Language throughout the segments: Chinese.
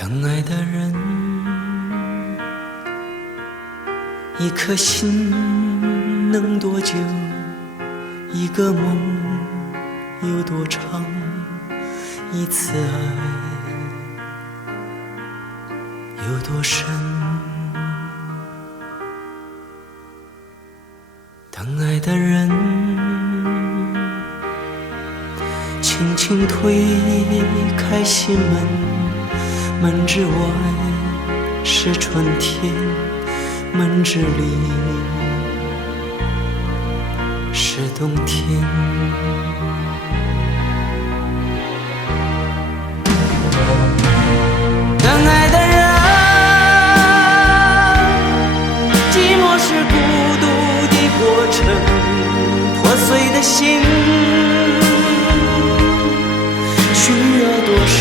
等爱的人，一颗心能多久？一个梦有多长？一次爱有多深？等爱的人，轻轻推开心门，门之外是春天，门之里是冬天。等爱的人，寂寞是孤独的过程，破碎的心需要多少？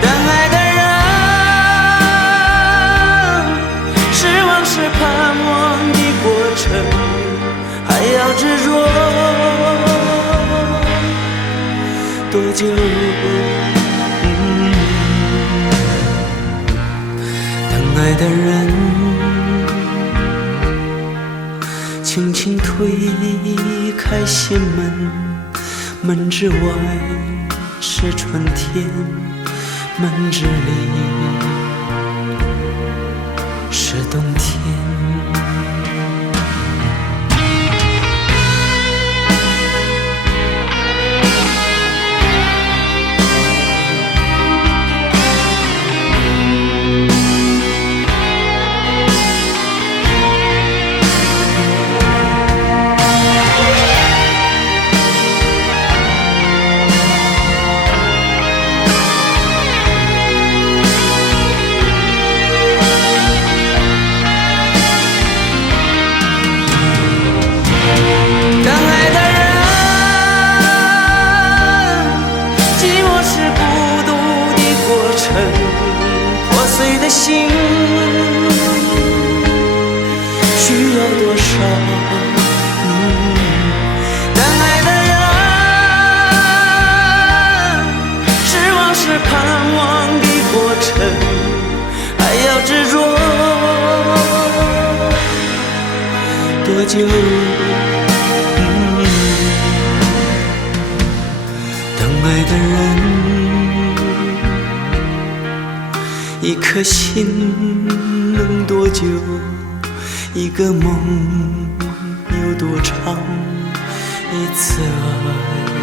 等爱的人，失望是盼望的过程，还要执着多久？等爱的人，轻轻推开心门，门之外是春天，门之里是冬天。破碎的心需要多少？等爱的人，失望是盼望的过程，还要执着多久？等爱的人，一颗心能多久？一个梦有多长？一次爱